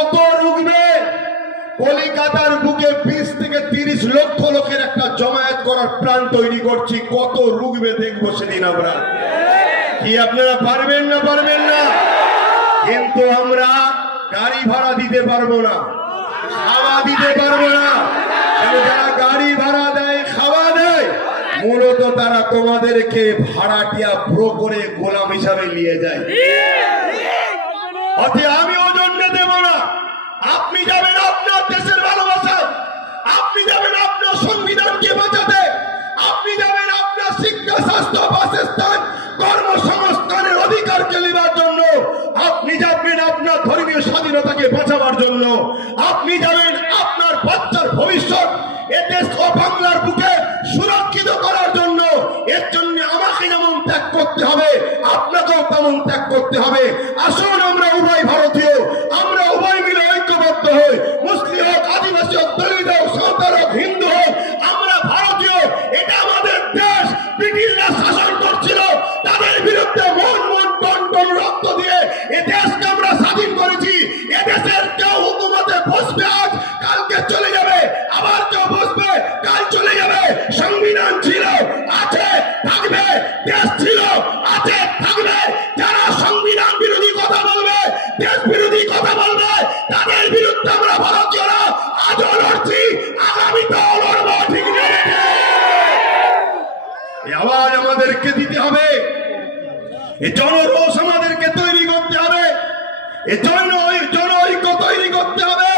কত রুগবে কলিকাতার বুকে বিশ থেকে তিরিশ লক্ষ লোকের একটা জমায়েত করার প্রাণ তৈরি করছি কত রুগবে দেখব সেদিন আমরা। কি আপনারা পারবেন না পারবেন না? কিন্তু আমরা গাড়ি ভাড়া দিতে পারব না। খাওয়া দিতে পারব না। যারা গাড়ি ভাড়া দেয় খাওয়া দেয় মূলত তারা তোমাদেরকে ভাড়াটিয়া ভ্রো করে গোলাম হিসাবে নিয়ে যায়। অতএব আপনি যাবেন আপনার দেশের ভালোবাসায় আপনি যাবেন আপনার সংবিধানকে বাঁচাতে। আপনি যাবেন আপনার শিক্ষা, স্বাস্থ্য, বাসস্থান, কর্মসংস্থানের অধিকারকে নেবার জন্য। আপনি যাবেন আপনার ধর্মীয় স্বাধীনতাকে বাঁচাবার জন্য। আপনি যাবেন আপনার বাচ্চার ভবিষ্যৎ এ দেশ ও বাংলার বুকে সুরক্ষিত করার জন্য। এর জন্য আমাকে যেমন ত্যাগ করতে হবে, আপনাকেও তেমন ত্যাগ করতে হবে। আসুন আমরা আদিবাসী হোক হোক হিন্দু হোক আমরা ভারতীয়, এটা আমাদের দেশ। ব্রিটিশরা শাসন করছিল, তাদের বিরুদ্ধে মন মন, টন টন রক্ত দিয়ে এ দেশকে আমরা স্বাধীন করেছি। এ দেশের কেউ হুকুমতে বসবে আজ, কালকে চলে যাবে, আবার কেউ বসবে, কাল চলে যাবে। সংবিধান ছিল, আছে, থাকবে, দেশ ছিল, আছে, থাকবে। যারা সংবিধান বিরোধী কথা বলবে, দেশ বিরোধী কথা বলবে আওয়াজ আমাদেরকে দিতে হবে। এই জনরোষ আমাদেরকে তৈরি করতে হবে। এই জন ঐক্য তৈরি করতে হবে।